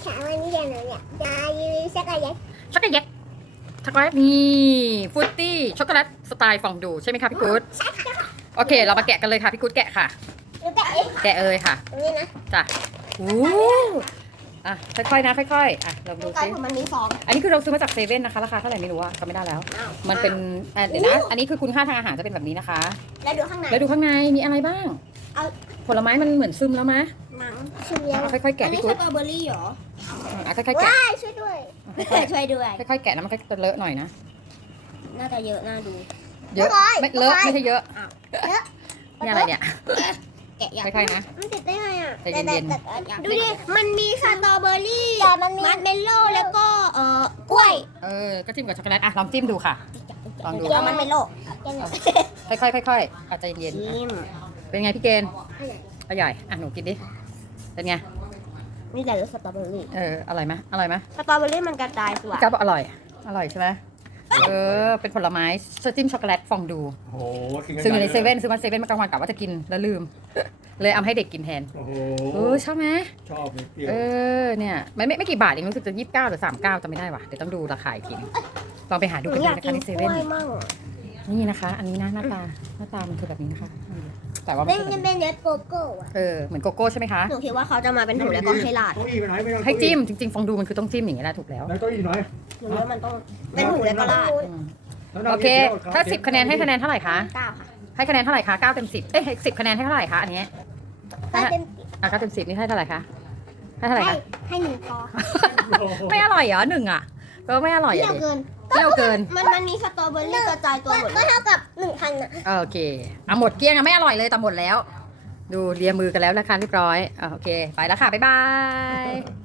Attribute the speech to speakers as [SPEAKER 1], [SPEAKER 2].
[SPEAKER 1] ค่ะวันนี้เดี๋ยวหนูเนี่ยจะรีวิวช็อกโกแลต
[SPEAKER 2] ช็อกโกแลตช็อกโกแลตนี่ฟรุตตี้ช็อกโกแลตสไตล์ฟองดูใช่ไหมคะพี่กู๊ด
[SPEAKER 1] ใช่ค่ะ
[SPEAKER 2] โอเค เรามาแกะกันเลยค่ะพี่กู๊ดแกะค่ะ
[SPEAKER 1] หนูแกะเอง
[SPEAKER 2] แกะเอยค่ะ
[SPEAKER 1] ตรงนี้นะ
[SPEAKER 2] จ้ะอู้อ่ะค่อยๆนะค่อยๆอ่ะลองดู
[SPEAKER 1] ก่อน
[SPEAKER 2] ซิ
[SPEAKER 1] ผมมันมีฟอง
[SPEAKER 2] อันนี้คือเราซื้อมาจากเซเว่นนะคะราคาเท่าไหร่ไม่รู้อะจำไม่ได้แล้ว
[SPEAKER 1] อ้าว
[SPEAKER 2] มันเป็นเดี๋ยวนะอันนี้คือคุณค่าทางอาหารจะเป็นแบบนี้นะคะ
[SPEAKER 1] แล้วดูข้างใน
[SPEAKER 2] แล้วดูข้างในมีอะไรบ้าง
[SPEAKER 1] เอา
[SPEAKER 2] ผลไม้มันเหมือนซึมแล้วมะ
[SPEAKER 1] หนังชิมยัง
[SPEAKER 2] เอาค่อยๆแกะ
[SPEAKER 1] อันนี้
[SPEAKER 2] พี่
[SPEAKER 1] ส
[SPEAKER 2] กู๊ด
[SPEAKER 1] ตรอเบอรี่เหรอ
[SPEAKER 2] อ่ะค่อยๆแกะ
[SPEAKER 1] ว้ายช่วยด้วย ช่วยด้วย
[SPEAKER 2] ค่อยๆแกะนะมันก็จะเลอะหน่อยนะ
[SPEAKER 1] น่าจะเยอะน่าดู
[SPEAKER 2] เยอะไม่เลอะไม่ใช่เยอะ
[SPEAKER 1] เยอะ
[SPEAKER 2] นี่อะไรเนี่ย
[SPEAKER 1] แกะยัง
[SPEAKER 2] ค่อยๆนะ
[SPEAKER 1] มันติดได้ไงอ่ะ
[SPEAKER 2] ใจเย็น
[SPEAKER 1] ดูดิมันมีสตรอเบอรี่มัสเมลโล่แล้วก็กล้วย
[SPEAKER 2] ก็จิ้มกับช็อกโกแลตอ่ะลองจิ้มดูค่ะ ลองดู
[SPEAKER 1] แล้วมันเมลโล่
[SPEAKER 2] ค่อยๆค่อยๆอาจจะเย็น
[SPEAKER 1] จิ้ม
[SPEAKER 2] เป็นไงพี่เกณฑ์อร่อยอ่ะหนูกินดิเป็นไง
[SPEAKER 1] นี่แหละรสสตรอเบอรี่
[SPEAKER 2] อร่อยไหมอร่อยไหม
[SPEAKER 1] สตรอเบอรี่มันกระจายตัว
[SPEAKER 2] พี่กาบอกอร่อยใช่ไหมเป็นผลไม้จิ้มช็อกโกแลตฟองดู
[SPEAKER 3] โอ้โหกินกัน
[SPEAKER 2] ซื้ออยู่ในเซเว่นซื้อมาเซเว่นมากลางวันกะว่าจะกินแล้วลืม เลยเอาให้เด็กกินแทน
[SPEAKER 3] โอ้โห
[SPEAKER 2] ชอบไหม
[SPEAKER 3] ชอบเลยเปรี้ยว
[SPEAKER 2] เนี่ยไม่กี่บาทเองรู้สึกจะ29หรือ39จำไม่ได้ว่ะเดี๋ยวต้องดูราคาอีกทีนึงลองไปหาดูกันดูนะคะในเซเว่น นี่นะคะ อันนี้นะหน้าตามันคือแบบนี้นะคะแต่ว่าไม่
[SPEAKER 1] เป็น
[SPEAKER 2] ใช่แบบ
[SPEAKER 1] เป็
[SPEAKER 2] นี้
[SPEAKER 1] นเนื้อโกโก้อะ
[SPEAKER 2] เหมือนโกโก้ใช่ไหมคะ
[SPEAKER 1] หนูคิดว่าเขาจะมาเป็นถุงแล้วก็ให้ราด
[SPEAKER 3] เก้าอี้ไปไหนไม่ต้อง
[SPEAKER 2] ให้จิ้มจริงๆฟองดูมันคือต้องจิ้มอย่างนี้แหละถูกแล้ว
[SPEAKER 3] แล้วเก้าอี้หน่อย
[SPEAKER 1] หนูว่ามันต้องเป็นถุงแล้วก็ราด
[SPEAKER 3] แล้วนั่ง
[SPEAKER 2] โอเค
[SPEAKER 3] ที่ยว
[SPEAKER 2] ถ้า10คะแนนให้คะแนนเท่าไหร่คะ
[SPEAKER 1] เก้าค่ะ
[SPEAKER 2] ให้คะแนนเท่าไหร่คะ9 เต็ม 10ให้10คะแนนให้เท่าไหร่คะอันนี้
[SPEAKER 1] ให้เป็น
[SPEAKER 2] 9 เต็ม 10นี่ให้เท่าไหร่คะให้เท่าไหร่
[SPEAKER 1] ให้
[SPEAKER 2] คะ
[SPEAKER 1] ให้หนึ่งปอ
[SPEAKER 2] ไม่อร่อยเหรอหนึ่งอ่ะก็ไม่อร่อย
[SPEAKER 1] เที่
[SPEAKER 2] อ่ะ
[SPEAKER 1] ยว
[SPEAKER 2] ดิ
[SPEAKER 1] เกิน
[SPEAKER 2] เปรี้ยวเกิน
[SPEAKER 1] มันมีสตรอเบอรี่กระจายตัวหมดก็เท่ากับ1,000อ่ะ
[SPEAKER 2] โอเคหมดเกลี้ยงไม่อร่อยเลยแต่หมดแล้ว ดูเลียมือกันแล้วนะคะเรียบร้อยโอเคไปแล้วค่ะบ๊ายบาย